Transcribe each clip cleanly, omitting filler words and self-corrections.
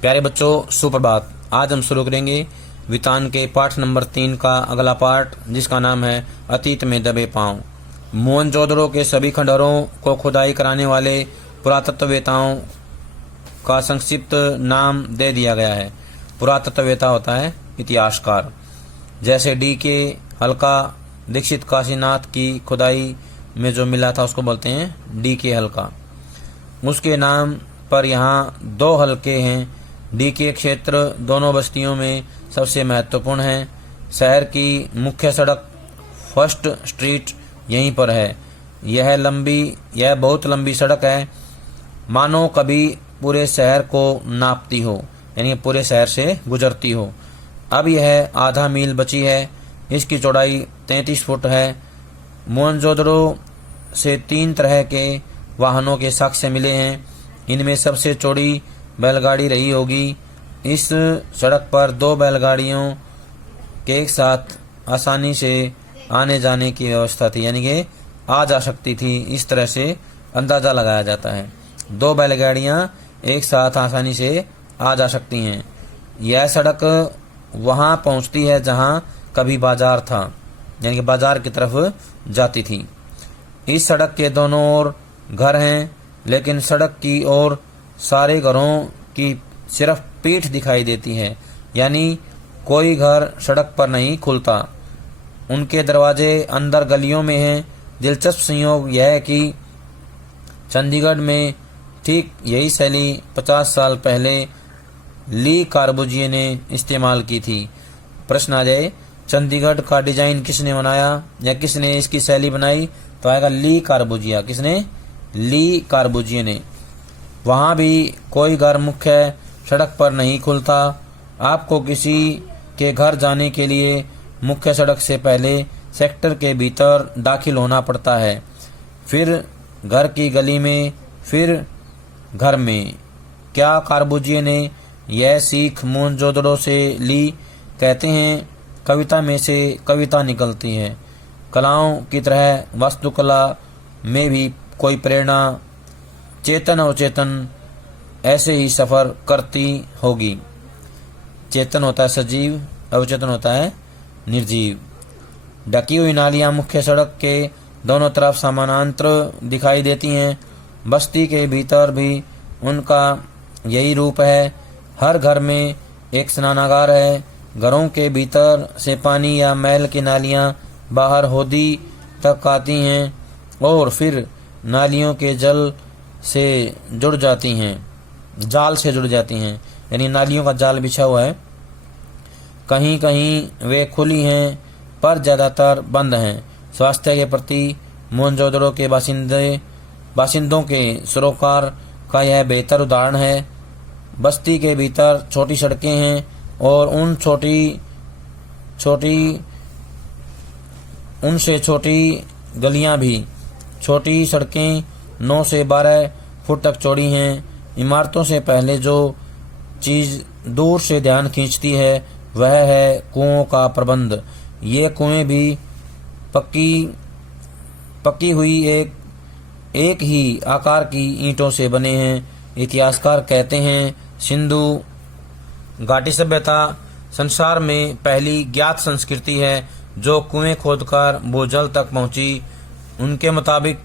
प्यारे बच्चों, सुप्रभात। आज हम शुरू करेंगे वितान के पाठ नंबर 3 का अगला पाठ, जिसका नाम है अतीत में दबे पांव। मोहनजोदड़ो के सभी खंडहरों को खुदाई कराने वाले पुरातत्ववेताओं का संक्षिप्त नाम दे दिया गया है। पुरातत्ववेता होता है इतिहासकार। जैसे D.K. हल्का दीक्षित काशीनाथ की खुदाई में जो मिला था उसको बोलते हैं D.K. हल्का। उसके नाम पर यहाँ 2 हल्के हैं। D.K. क्षेत्र दोनों बस्तियों में सबसे महत्वपूर्ण है। शहर की मुख्य सड़क फर्स्ट स्ट्रीट यहीं पर है। यह बहुत लंबी सड़क है, मानो कभी पूरे शहर को नापती हो, यानी पूरे शहर से गुजरती हो। अब यह आधा मील बची है। इसकी चौड़ाई 33 फुट है। मोहनजोदड़ो से 3 तरह के वाहनों के साक्ष्य मिले हैं। इनमें सबसे चौड़ी बैलगाड़ी रही होगी। इस सड़क पर 2 बैलगाड़ियों के एक साथ आसानी से आने जाने की व्यवस्था थी, यानी कि आ जा सकती थी। इस तरह से अंदाजा लगाया जाता है। 2 बैलगाड़ियां एक साथ आसानी से आ जा सकती हैं। यह सड़क वहां पहुंचती है जहां कभी बाजार था, यानी कि बाजार की तरफ जाती थी। इस सड़क के दोनों ओर घर हैं, लेकिन सड़क की ओर सारे घरों की सिर्फ पीठ दिखाई देती है, यानी कोई घर सड़क पर नहीं खुलता। उनके दरवाजे अंदर गलियों में हैं। दिलचस्प संयोग यह है कि चंडीगढ़ में ठीक यही शैली 50 साल पहले ली कार्बुजिए ने इस्तेमाल की थी। प्रश्न आ जाए, चंडीगढ़ का डिजाइन किसने बनाया या किसने इसकी शैली बनाई? तो आएगा ली कार्बुजिया। किसने? ली कार्बुजिए ने। वहां भी कोई घर मुख्य सड़क पर नहीं खुलता। आपको किसी के घर जाने के लिए मुख्य सड़क से पहले सेक्टर के भीतर दाखिल होना पड़ता है, फिर घर की गली में, फिर घर में। क्या कार्बुजिए ने यह सीख मोहनजोदड़ो से ली? कहते हैं कविता में से कविता निकलती है। कलाओं की तरह वास्तुकला में भी कोई प्रेरणा चेतन अवचेतन ऐसे ही सफर करती होगी। चेतन होता है सजीव, अवचेतन होता है निर्जीव। ढकी हुई नालियां मुख्य सड़क के दोनों तरफ समानांतर दिखाई देती हैं। बस्ती के भीतर भी उनका यही रूप है। हर घर में एक स्नानागार है। घरों के भीतर से पानी या मैल की नालियां बाहर होदी तक आती हैं और फिर नालियों के जाल से जुड़ जाती हैं, यानी नालियों का जाल बिछा हुआ है। कहीं कहीं वे खुली हैं, पर ज्यादातर बंद हैं। स्वास्थ्य के प्रति मोहनजोदड़ो के बासिंदों के सरोकार का यह बेहतर उदाहरण है। बस्ती के भीतर छोटी सड़कें हैं और उनसे छोटी गलियां भी। छोटी सड़कें 9 से 12 फुट तक चौड़ी हैं। इमारतों से पहले जो चीज दूर से ध्यान खींचती है वह है कुओं का प्रबंध। ये कुएं भी पक्की हुई एक ही आकार की ईंटों से बने हैं। इतिहासकार कहते हैं सिंधु घाटी सभ्यता संसार में पहली ज्ञात संस्कृति है जो कुएं खोदकर भूजल तक पहुंची। उनके मुताबिक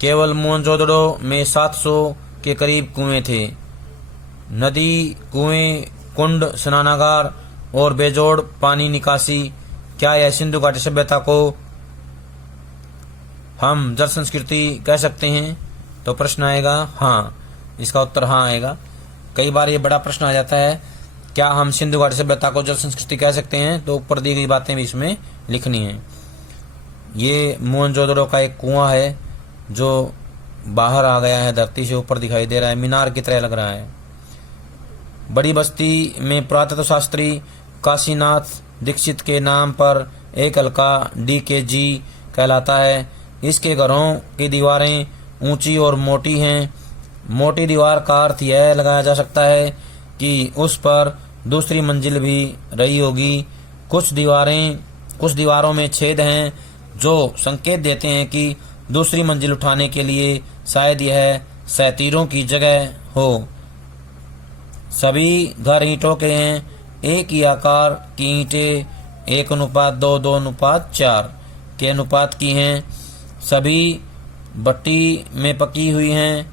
केवल मोहनजोदड़ो में 700 के करीब कुएं थे। नदी, कुएं, कुंड, स्नानागार और बेजोड़ पानी निकासी। क्या यह सिंधु घाटी सभ्यता को हम जल संस्कृति कह सकते हैं? तो प्रश्न आएगा हाँ। इसका उत्तर हाँ आएगा। कई बार ये बड़ा प्रश्न आ जाता है, क्या हम सिंधु घाटी सभ्यता को जल संस्कृति कह सकते हैं? तो ऊपर दी गई बातें भी इसमें लिखनी है। ये मोहनजोदड़ो का एक कुआं है जो बाहर आ गया है, धरती से ऊपर दिखाई दे रहा है, मीनार की तरह लग रहा है। बड़ी बस्ती में पुरातत्व शास्त्री काशीनाथ दीक्षित के नाम पर एक हल्का D.K.G. कहलाता है। इसके घरों की दीवारें ऊंची और मोटी हैं। मोटी दीवार का अर्थ यह लगाया जा सकता है कि उस पर दूसरी मंजिल भी रही होगी। कुछ दीवारों में छेद हैं जो संकेत देते हैं कि दूसरी मंजिल उठाने के लिए शायद यह सैतीरों की जगह हो। सभी घर ईंटों के हैं, एक ही आकार की ईंटें 1:2, 2:4 के अनुपात की हैं। सभी भट्टी में पकी हुई हैं।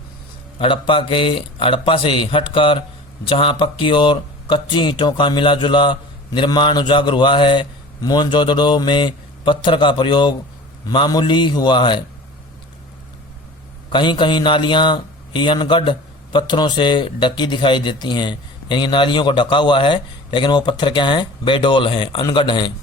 हड़प्पा से हटकर जहां पक्की और कच्ची ईंटों का मिला जुला निर्माण उजागर हुआ है, मोहनजोदड़ो में पत्थर का प्रयोग मामूली हुआ है। कहीं कहीं नालियां ही अनगढ़ पत्थरों से ढकी दिखाई देती हैं, यानी नालियों को ढका हुआ है लेकिन वो पत्थर क्या हैं, बेडोल हैं, अनगढ़ हैं।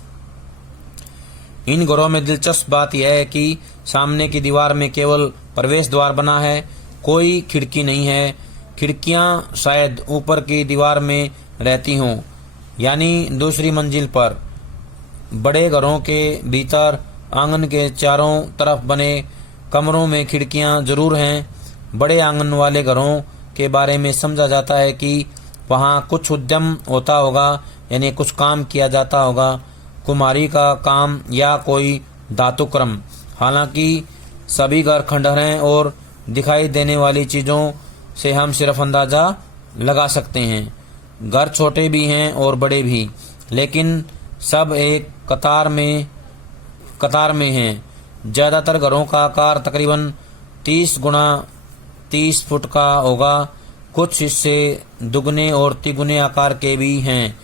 इन घरों में दिलचस्प बात यह है कि सामने की दीवार में केवल प्रवेश द्वार बना है, कोई खिड़की नहीं है। खिड़कियां शायद ऊपर की दीवार में रहती हों, यानी दूसरी मंजिल पर। बड़े घरों के भीतर आंगन के चारों तरफ बने कमरों में खिड़कियां जरूर हैं। बड़े आंगन वाले घरों के बारे में समझा जाता है कि वहां कुछ उद्यम होता होगा, यानी कुछ काम किया जाता होगा, कुम्हारी का काम या कोई धातु क्रम। हालांकि सभी घर खंडहर हैं और दिखाई देने वाली चीजों से हम सिर्फ अंदाजा लगा सकते हैं। घर छोटे भी हैं और बड़े भी, लेकिन सब एक कतार में हैं। ज्यादातर घरों का आकार तकरीबन 30x30 फुट का होगा। कुछ हिस्से दुगने और तिगुने आकार के भी हैं।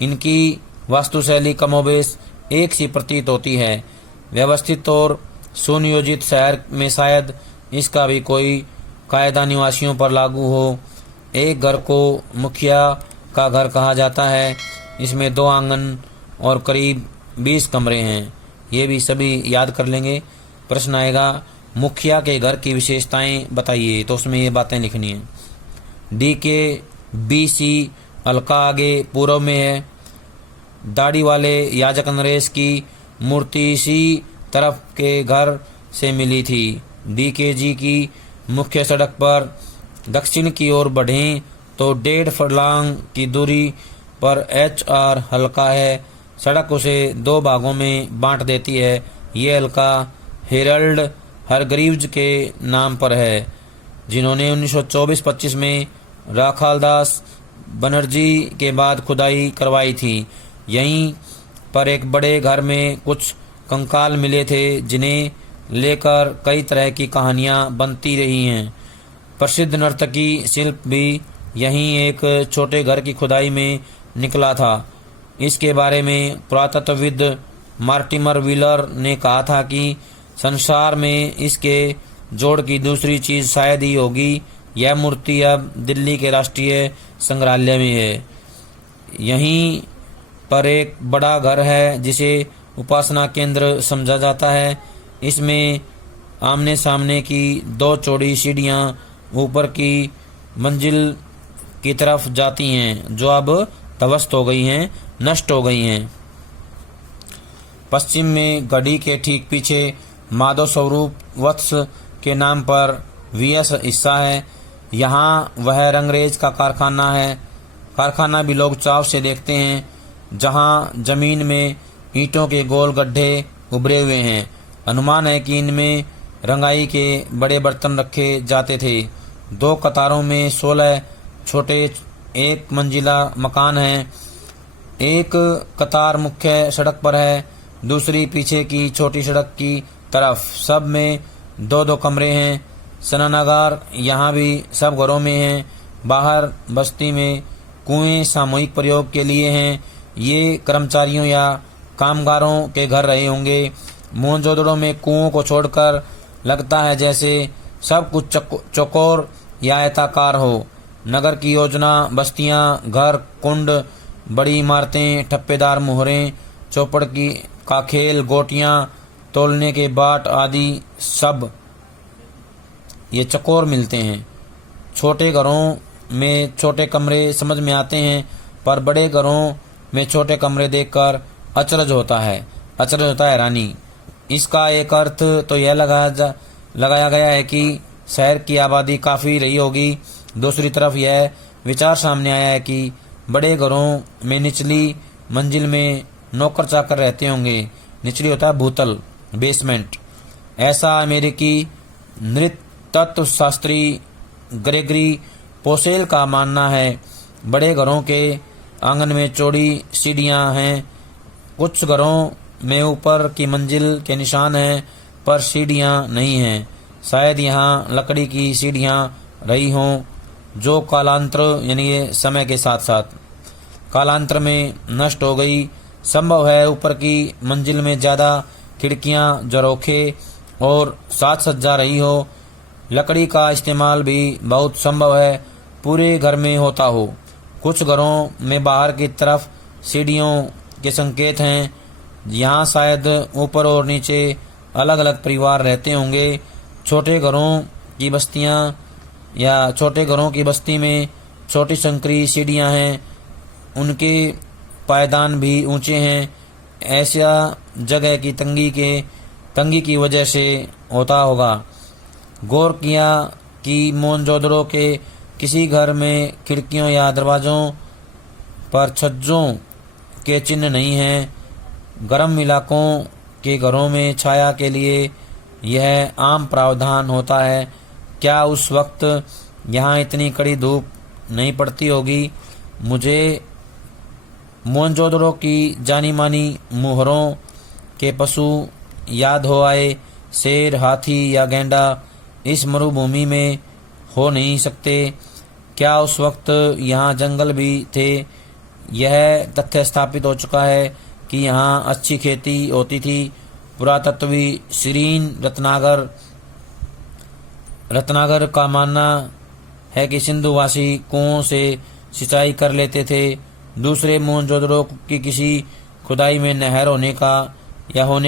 इनकी वास्तुशैली कमोबेश एक सी प्रतीत होती है। व्यवस्थित और सुनियोजित शहर में शायद इसका भी कोई कायदा निवासियों पर लागू हो। एक घर को मुखिया का घर कहा जाता है। इसमें 2 आंगन और करीब 20 कमरे हैं। ये भी सभी याद कर लेंगे। प्रश्न आएगा मुखिया के घर की विशेषताएं बताइए, तो उसमें ये बातें लिखनी है। DK-BC हल्का आगे पूर्व में है। दाढ़ी वाले याजक नरेश की मूर्ति इसी तरफ के घर से मिली थी। DKG की मुख्य सड़क पर दक्षिण की ओर बढ़ें तो 1.5 फर्लांग की दूरी पर HR हल्का है। सड़क उसे 2 भागों में बांट देती है। ये हल्का हेरल्ड हरग्रीव्ज के नाम पर है, जिन्होंने 1924-25 में राखालदास बनर्जी के बाद खुदाई करवाई थी। यहीं पर एक बड़े घर में कुछ कंकाल मिले थे, जिन्हें लेकर कई तरह की कहानियां बनती रही हैं। प्रसिद्ध नर्तकी शिल्प भी यहीं एक छोटे घर की खुदाई में निकला था। इसके बारे में पुरातत्वविद मार्टिमर व्हीलर ने कहा था कि संसार में इसके जोड़ की दूसरी चीज शायद ही होगी। यह मूर्ति अब दिल्ली के राष्ट्रीय संग्रहालय में है। यहीं पर एक बड़ा घर है जिसे उपासना केंद्र समझा जाता है। इसमें आमने सामने की 2 चौड़ी सीढ़ियां ऊपर की मंजिल की तरफ जाती हैं, जो अब ध्वस्त हो गई हैं, नष्ट हो गई हैं। पश्चिम में गढ़ी के ठीक पीछे माधव स्वरूप वत्स के नाम पर VS हिस्सा है। यहाँ वह रंगरेज का कारखाना है। कारखाना भी लोग चाव से देखते हैं, जहाँ जमीन में ईंटों के गोल गड्ढे उभरे हुए हैं। अनुमान है कि इनमें रंगाई के बड़े बर्तन रखे जाते थे। 2 कतारों में 16 छोटे 1 मंजिला मकान हैं। एक कतार मुख्य सड़क पर है, दूसरी पीछे की छोटी सड़क की तरफ। सब में 2-2 कमरे हैं। स्नानागार यहाँ भी सब घरों में हैं। बाहर बस्ती में कुएं सामूहिक प्रयोग के लिए हैं। ये कर्मचारियों या कामगारों के घर रहे होंगे। मोहनजोदड़ो में कुओं को छोड़कर लगता है जैसे सब कुछ चौकोर या आयताकार हो। नगर की योजना, बस्तियां, घर, कुंड, बड़ी इमारतें, ठप्पेदार मोहरें, चौपड़ का खेल, गोटियां तोलने के बाट आदि सब ये चकोर मिलते हैं। छोटे घरों में छोटे कमरे समझ में आते हैं, पर बड़े घरों में छोटे कमरे देखकर अचरज होता है रानी। इसका एक अर्थ तो यह लगाया गया है कि शहर की आबादी काफी रही होगी। दूसरी तरफ यह विचार सामने आया है कि बड़े घरों में निचली मंजिल में नौकर चाकर रहते होंगे। निचली होता है भूतल, बेसमेंट। ऐसा अमेरिकी नृतत्व शास्त्री ग्रेगरी पोसेल का मानना है। बड़े घरों के आंगन में चौड़ी सीढ़ियां हैं। कुछ घरों में ऊपर की मंजिल के निशान हैं, पर सीढ़ियां नहीं हैं। शायद यहाँ लकड़ी की सीढ़ियां रही हों, जो कालांतर यानी ये समय के साथ साथ कालांतर में नष्ट हो गई। संभव है ऊपर की मंजिल में ज़्यादा खिड़कियां, झरोखे और साज सज्जा रही हो। लकड़ी का इस्तेमाल भी बहुत संभव है पूरे घर में होता हो। कुछ घरों में बाहर की तरफ सीढ़ियों के संकेत हैं। यहाँ शायद ऊपर और नीचे अलग अलग परिवार रहते होंगे। छोटे घरों की बस्ती में छोटी संकरी सीढ़ियाँ हैं, उनके पायदान भी ऊंचे हैं। ऐसा जगह की तंगी की वजह से होता होगा। गौर किया कि मोहनजोदड़ो के किसी घर में खिड़कियों या दरवाज़ों पर छज्जों के चिन्ह नहीं हैं। गर्म इलाकों के घरों में छाया के लिए यह आम प्रावधान होता है। क्या उस वक्त यहाँ इतनी कड़ी धूप नहीं पड़ती होगी? मुझे मोहनजोदड़ो की जानी मानी मुहरों के पशु याद हो आए। शेर, हाथी या गैंडा इस मरुभूमि में हो नहीं सकते। क्या उस वक्त यहाँ जंगल भी थे? यह तथ्य स्थापित हो चुका है कि यहाँ अच्छी खेती होती थी। पुरातत्वी श्रीन रत्नागर का मानना है कि सिंधुवासी कुओं से सिंचाई कर लेते थे। दूसरे मोहनजोदड़ो की किसी खुदाई में नहर होने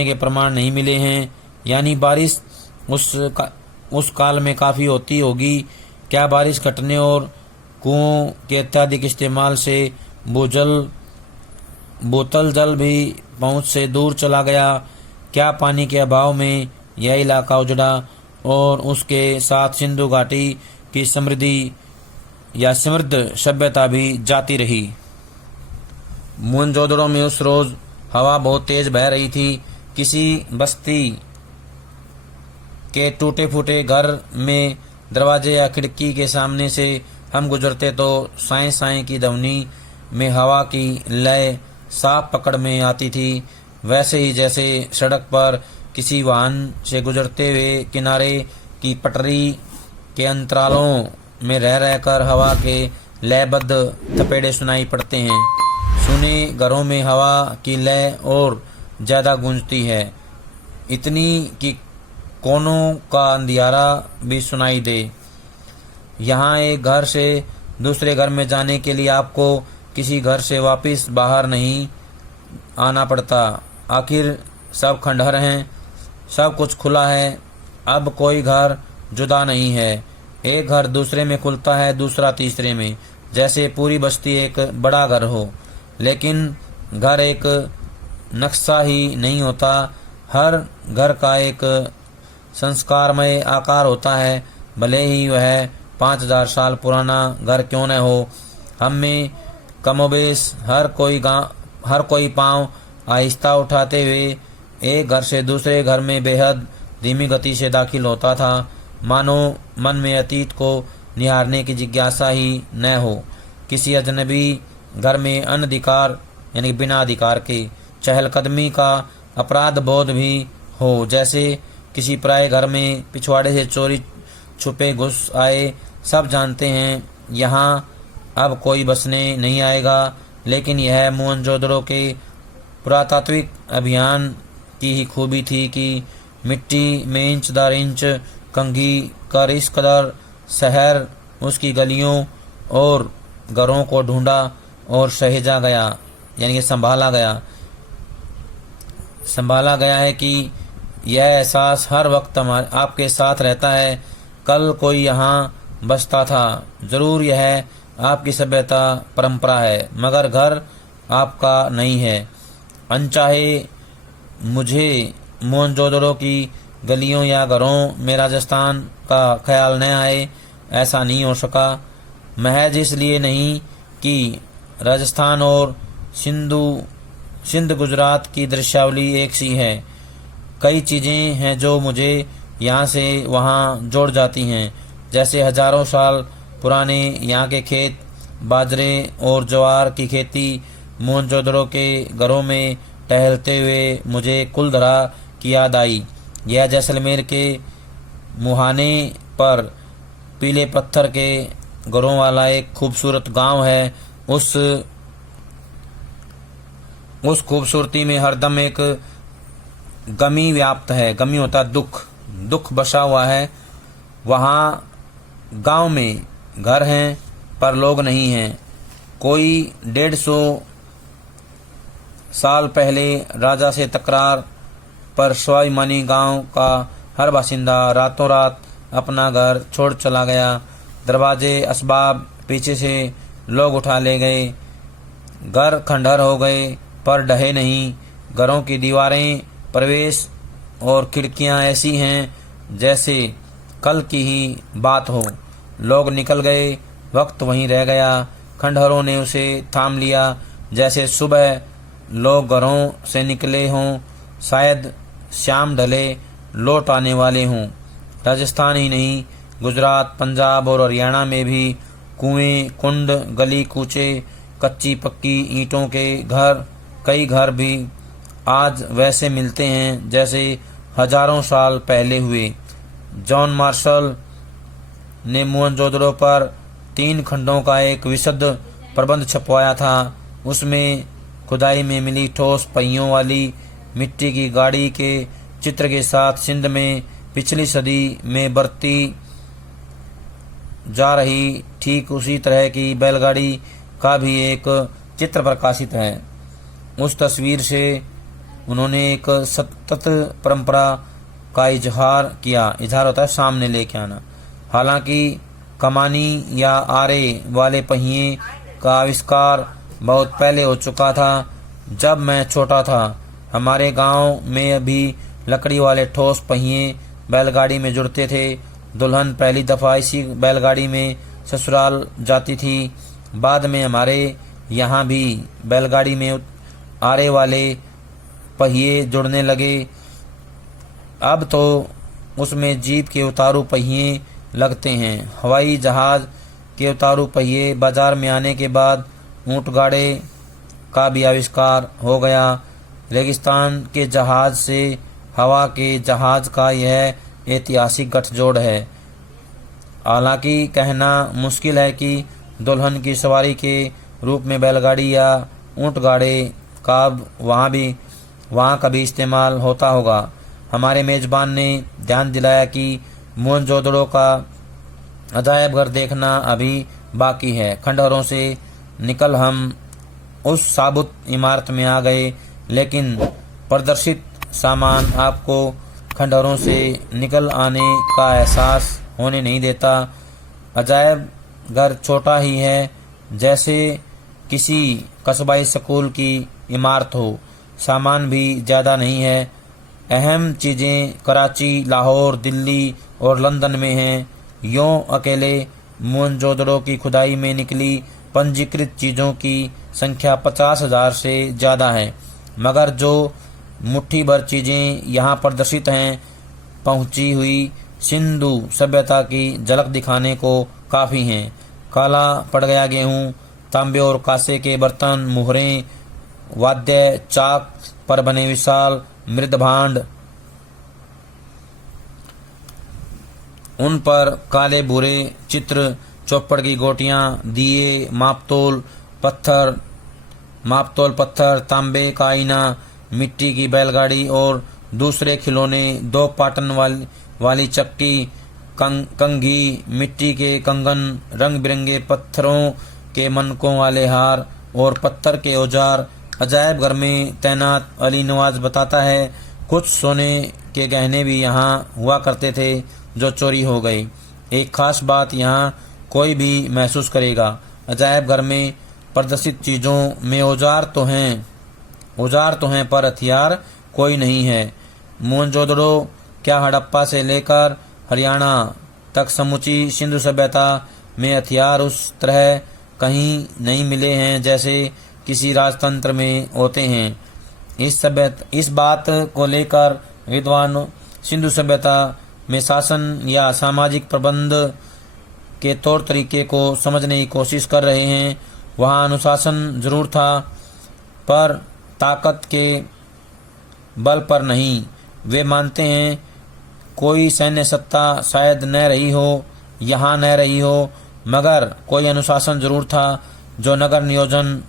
के प्रमाण नहीं मिले हैं, यानी बारिश उस काल में काफ़ी होती होगी। क्या बारिश घटने और कुओं के अत्यधिक इस्तेमाल से बोतल जल भी पहुंच से दूर चला गया? क्या पानी के अभाव में यह इलाका उजड़ा और उसके साथ सिंधु घाटी की समृद्ध सभ्यता भी जाती रही? मोहनजोदड़ो में उस रोज हवा बहुत तेज बह रही थी। किसी बस्ती के टूटे फूटे घर में दरवाजे या खिड़की के सामने से हम गुजरते तो साएं साएं की ध्वनि में हवा की लय साफ पकड़ में आती थी। वैसे ही जैसे सड़क पर किसी वाहन से गुजरते हुए किनारे की पटरी के अंतरालों में रह रहकर हवा के लयबद्ध थपेड़े सुनाई पड़ते हैं। सुने घरों में हवा की लय और ज़्यादा गूंजती है, इतनी कि कोनों का अंधियारा भी सुनाई दे। यहाँ एक घर से दूसरे घर में जाने के लिए आपको किसी घर से वापस बाहर नहीं आना पड़ता। आखिर सब खंडहर हैं, सब कुछ खुला है। अब कोई घर जुदा नहीं है। एक घर दूसरे में खुलता है, दूसरा तीसरे में, जैसे पूरी बस्ती एक बड़ा घर हो। लेकिन घर एक नक्शा ही नहीं होता, हर घर का एक संस्कारमय आकार होता है, भले ही वह 5000 साल पुराना घर क्यों न हो। हम में कमोबेश हर कोई पांव आहिस्ता उठाते हुए एक घर से दूसरे घर में बेहद धीमी गति से दाखिल होता था, मानो मन में अतीत को निहारने की जिज्ञासा ही न हो। किसी अजनबी घर में अनधिकार यानी बिना अधिकार के चहलकदमी का अपराध बोध भी हो, जैसे किसी पराये घर में पिछवाड़े से चोरी छुपे घुस आए। सब जानते हैं यहाँ अब कोई बसने नहीं आएगा, लेकिन यह मोहनजोदड़ो के पुरातात्विक अभियान की ही खूबी थी कि मिट्टी में इंच दर इंच कंघी कर इस कदर शहर उसकी गलियों और घरों को ढूंढा और सहेजा गया, यानी संभाला गया है कि यह एहसास हर वक्त आपके साथ रहता है। कल कोई यहाँ बसता था, जरूर यह आपकी सभ्यता परंपरा है, मगर घर आपका नहीं है। अनचाहे मुझे मोहनजोदड़ो की गलियों या घरों में राजस्थान का ख्याल न आए, ऐसा नहीं हो सका। महज इसलिए नहीं कि राजस्थान और सिंध गुजरात की दृश्यावली एक सी है। कई चीज़ें हैं जो मुझे यहाँ से वहाँ जोड़ जाती हैं, जैसे हजारों साल पुराने यहाँ के खेत, बाजरे और ज्वार की खेती। मोहनजोदड़ो के घरों में टहलते हुए मुझे कुलधरा की याद आई। यह जैसलमेर के मुहाने पर पीले पत्थर के घरों वाला एक खूबसूरत गांव है। उस खूबसूरती में हरदम एक गमी व्याप्त है। गमी होता है दुख, दुख बसा हुआ है। वहाँ गांव में घर हैं पर लोग नहीं हैं। कोई 150 साल पहले राजा से तकरार पर स्वाभिमानी गांव का हर बासिंदा रातों रात अपना घर छोड़ चला गया। दरवाजे असबाब पीछे से लोग उठा ले गए। घर खंडहर हो गए पर ढहे नहीं। घरों की दीवारें, प्रवेश और खिड़कियां ऐसी हैं जैसे कल की ही बात हो। लोग निकल गए, वक्त वहीं रह गया। खंडहरों ने उसे थाम लिया जैसे सुबह लोग घरों से निकले हों, शायद शाम ढले लौट आने वाले हों। राजस्थान ही नहीं, गुजरात, पंजाब और हरियाणा में भी कुएं, कुंड, गली कूचे, कच्ची पक्की ईंटों के घर, कई घर भी आज वैसे मिलते हैं जैसे हजारों साल पहले हुए। जॉन मार्शल ने मोहनजोदड़ो पर 3 खंडों का एक विशद प्रबंध छपवाया था। उसमें खुदाई में मिली ठोस पहियों वाली मिट्टी की गाड़ी के चित्र के साथ सिंध में पिछली सदी में बरती जा रही ठीक उसी तरह की बैलगाड़ी का भी एक चित्र प्रकाशित है। उस तस्वीर से उन्होंने एक सतत परंपरा का इजहार किया। इजहार होता है सामने लेके आना। हालांकि कमानी या आरे वाले पहिए का आविष्कार बहुत पहले हो चुका था। जब मैं छोटा था, हमारे गांव में भी लकड़ी वाले ठोस पहिए बैलगाड़ी में जुड़ते थे। दुल्हन पहली दफा इसी बैलगाड़ी में ससुराल जाती थी। बाद में हमारे यहाँ भी बैलगाड़ी में आरे वाले पहिए जुड़ने लगे। अब तो उसमें जीप के उतारू पहिए लगते हैं। हवाई जहाज के उतारू पहिए बाजार में आने के बाद ऊंट गाड़े का भी आविष्कार हो गया। रेगिस्तान के जहाज से हवा के जहाज का यह ऐतिहासिक गठजोड़ है। हालांकि कहना मुश्किल है कि दुल्हन की सवारी के रूप में बैलगाड़ी या ऊंट गाड़े का वहाँ कभी इस्तेमाल होता होगा। हमारे मेजबान ने ध्यान दिलाया कि मोहनजोदड़ो का अजायब घर देखना अभी बाकी है। खंडहरों से निकल हम उस साबुत इमारत में आ गए, लेकिन प्रदर्शित सामान आपको खंडहरों से निकल आने का एहसास होने नहीं देता। अजायब घर छोटा ही है, जैसे किसी कस्बाई स्कूल की इमारत हो। सामान भी ज़्यादा नहीं है। अहम चीज़ें कराची, लाहौर, दिल्ली और लंदन में हैं। यों अकेले मोहनजोदड़ो की खुदाई में निकली पंजीकृत चीज़ों की संख्या 50,000 से ज़्यादा है, मगर जो मुट्ठी भर चीज़ें यहाँ प्रदर्शित हैं, पहुँची हुई सिंधु सभ्यता की झलक दिखाने को काफ़ी हैं। काला पड़ गया गेहूँ, तांबे और कांसे के बर्तन, मुहरें, वाद्य, चाक पर बने विशाल मृद भांड, उन पर काले भूरे चित्र, चौपड़ की गोटियां, दिए, मापतोल पत्थर, तांबे का आईना, मिट्टी की बैलगाड़ी और दूसरे खिलौने, 2 पाटन वाली चक्की, कंघी, मिट्टी के कंगन, रंग बिरंगे पत्थरों के मनकों वाले हार और पत्थर के औजार। अजायब घर में तैनात अली नवाज बताता है, कुछ सोने के गहने भी यहाँ हुआ करते थे जो चोरी हो गए। एक खास बात यहाँ कोई भी महसूस करेगा, अजायब घर में प्रदर्शित चीज़ों में औजार तो हैं पर हथियार कोई नहीं है। मोहनजोदड़ो क्या हड़प्पा से लेकर हरियाणा तक समूची सिंधु सभ्यता में हथियार उस तरह कहीं नहीं मिले हैं जैसे किसी राजतंत्र में होते हैं। इस बात को लेकर विद्वान सिंधु सभ्यता में शासन या सामाजिक प्रबंध के तौर तरीके को समझने की कोशिश कर रहे हैं। वहाँ अनुशासन जरूर था, पर ताकत के बल पर नहीं। वे मानते हैं कोई सैन्य सत्ता शायद न रही हो, यहाँ न रही हो, मगर कोई अनुशासन जरूर था जो नगर नियोजन,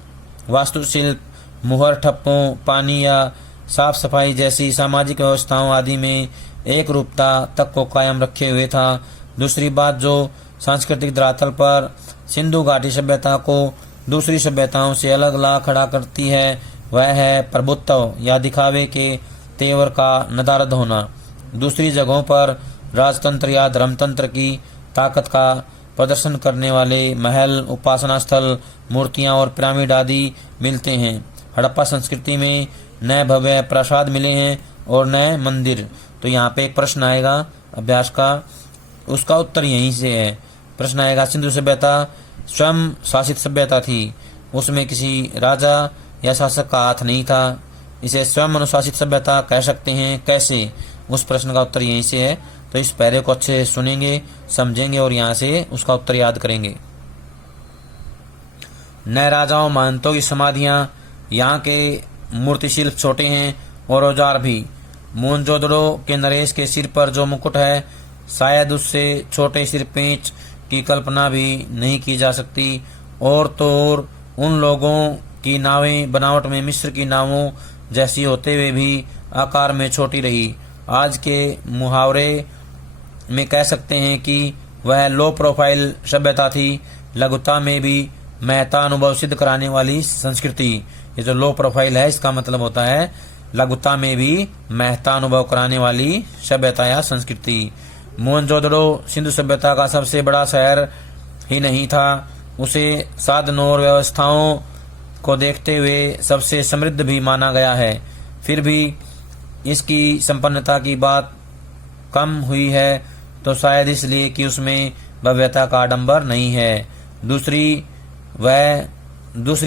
वास्तुशिल्प, मुहर ठप्पों, पानी या साफ सफाई जैसी सामाजिक व्यवस्थाओं आदि में एक रूपता तक को कायम रखे हुए था। दूसरी बात जो सांस्कृतिक धरातल पर सिंधु घाटी सभ्यता को दूसरी सभ्यताओं से अलग ला खड़ा करती है, वह है प्रभुत्व या दिखावे के तेवर का नदारद होना। दूसरी जगहों पर राजतंत्र या धर्मतंत्र की ताकत का प्रदर्शन करने वाले महल, उपासना स्थल, मूर्तियां और पिरामिड आदि मिलते हैं। हड़प्पा संस्कृति में नए भव्य प्रासाद मिले हैं और नए मंदिर। तो यहाँ पे एक प्रश्न आएगा अभ्यास का, उसका उत्तर यहीं से है। प्रश्न आएगा, सिंधु सभ्यता स्वयं शासित सभ्यता थी, उसमें किसी राजा या शासक का हाथ नहीं था, इसे स्वयं अनुशासित सभ्यता कह सकते हैं, कैसे? उस प्रश्न का उत्तर यहीं से है। तो इस पैरे को अच्छे से सुनेंगे, समझेंगे और यहाँ से उसका उत्तर याद करेंगे। नए राजाओं महंतों की समाधियां, यहाँ के मूर्ति शिल्प छोटे हैं और औजार भी। मोहनजोदड़ो के नरेश के सिर पर जो मुकुट है, शायद उससे छोटे सिर पेंच की कल्पना भी नहीं की जा सकती। और तो और उन लोगों की नावें बनावट में मिस्र की नावों जैसी होते हुए भी आकार में छोटी रही। आज के मुहावरे में कह सकते हैं कि वह लो प्रोफाइल सभ्यता थी, लघुता में भी महता अनुभव सिद्ध कराने वाली संस्कृति। ये जो लो प्रोफाइल है, इसका मतलब होता है लघुता में भी महता अनुभव कराने वाली सभ्यता या संस्कृति। मोहनजोदड़ो सिंधु सभ्यता का सबसे बड़ा शहर ही नहीं था, उसे साधनों और व्यवस्थाओं को देखते हुए सबसे समृद्ध भी माना गया है। फिर भी इसकी संपन्नता की बात कम हुई है, तो शायद इसलिए कि उसमें भव्यता का आडंबर नहीं है। दूसरी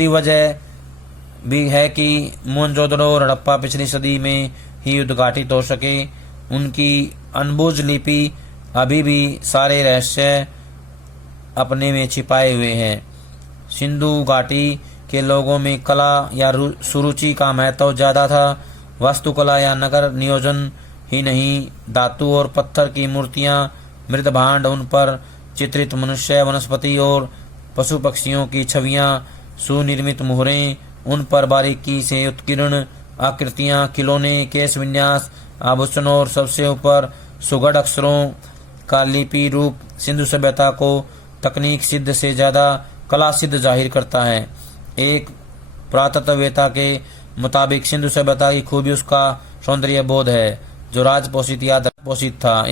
वजह भी है कि मोहनजोदड़ो और हड़प्पा पिछली सदी में ही उद्घाटित हो सके। उनकी अनबुझ लिपि अभी भी सारे रहस्य अपने में छिपाए हुए हैं। सिंधु घाटी के लोगों में कला या सुरुचि का महत्व ज्यादा था। वास्तुकला या नगर नियोजन ही नहीं, धातु और पत्थर की मूर्तियां, मृद भांड, उन पर चित्रित मनुष्य, वनस्पति और पशु पक्षियों की छवियां, सुनिर्मित मोहरें, उन पर बारीकी से उत्कीर्ण आकृतियां, खिलौने, केश विन्यास, आभूषणों और सबसे ऊपर सुगढ़ अक्षरों का लिपि रूप सिंधु सभ्यता को तकनीक सिद्ध से ज्यादा कला सिद्ध जाहिर करता है। एक पुरातत्ववेत्ता के मुताबिक सिंधु सभ्यता की खूबी उसका सौंदर्य बोध है, जो राजपोषित या धर्मपोषित था।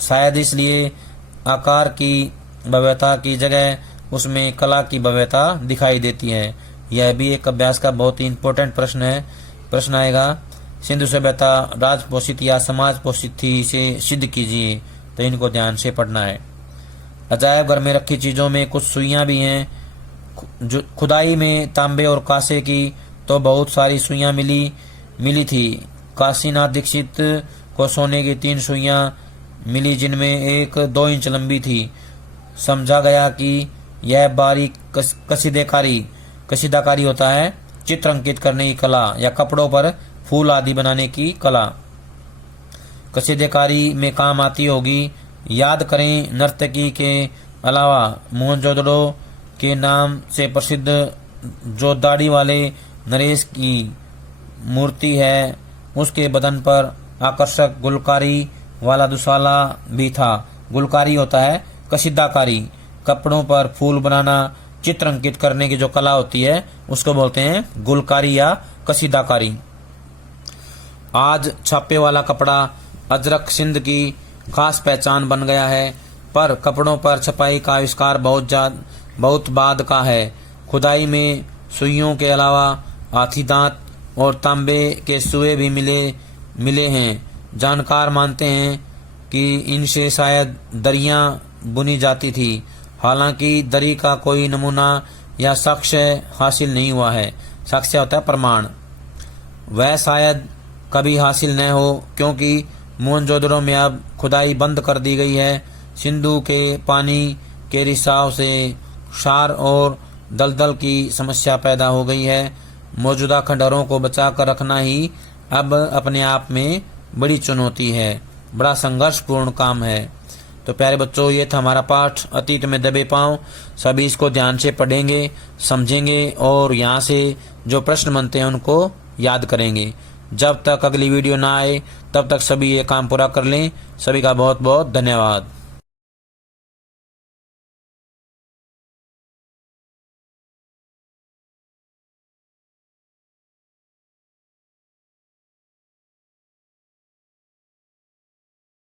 शायद इसलिए आकार की भव्यता की जगह उसमें कला की भव्यता दिखाई देती है। यह भी एक अभ्यास का बहुत ही इम्पोर्टेंट प्रश्न है। प्रश्न आएगा, सिंधु सभ्यता राजपोषित या समाज पोषित थी, इसे सिद्ध कीजिए। तो इनको ध्यान से पढ़ना है। अजायब घर में रखी चीजों में कुछ सुइयां भी हैं। जो खुदाई में तांबे और कांसे की तो बहुत सारी सुइयां मिली थी। काशीनाथ दीक्षित को सोने की 3 सुइयां मिली, जिनमें एक 2 इंच लंबी थी। समझा गया कि यह बारीक कसीदाकारी होता है, चित्र अंकित करने की कला या कपड़ों पर फूल आदि बनाने की कला कसीदाकारी में काम आती होगी। याद करें, नर्तकी के अलावा मोहनजोदड़ो के नाम से प्रसिद्ध जो दाढ़ी वाले नरेश की मूर्ति है, उसके बदन पर आकर्षक गुलकारी वाला दुसाला भी था। गुलकारी होता है कसीदाकारी, कपड़ों पर फूल बनाना, चित्र अंकित करने की जो कला होती है उसको बोलते हैं गुलकारी या कसीदाकारी। आज छापे वाला कपड़ा अजरक सिंध की खास पहचान बन गया है, पर कपड़ों पर छपाई का आविष्कार बहुत बाद का है। खुदाई में सुइयों के अलावा हाथी दांत और तांबे के सुए भी मिले हैं। जानकार मानते हैं कि इनसे शायद दरियां बुनी जाती थी। हालांकि दरी का कोई नमूना या साक्ष्य हासिल नहीं हुआ है। साक्ष्य होता है प्रमाण, वह शायद कभी हासिल न हो, क्योंकि मोहनजोदड़ो में अब खुदाई बंद कर दी गई है। सिंधु के पानी के रिसाव से क्षार और दलदल की समस्या पैदा हो गई है। मौजूदा खंडहरों को बचा कर रखना ही अब अपने आप में बड़ी चुनौती है, बड़ा संघर्षपूर्ण काम है। तो प्यारे बच्चों, ये था हमारा पाठ अतीत में दबे पांव। सभी इसको ध्यान से पढ़ेंगे, समझेंगे और यहाँ से जो प्रश्न बनते हैं उनको याद करेंगे। जब तक अगली वीडियो ना आए तब तक सभी ये काम पूरा कर लें। सभी का बहुत बहुत धन्यवाद।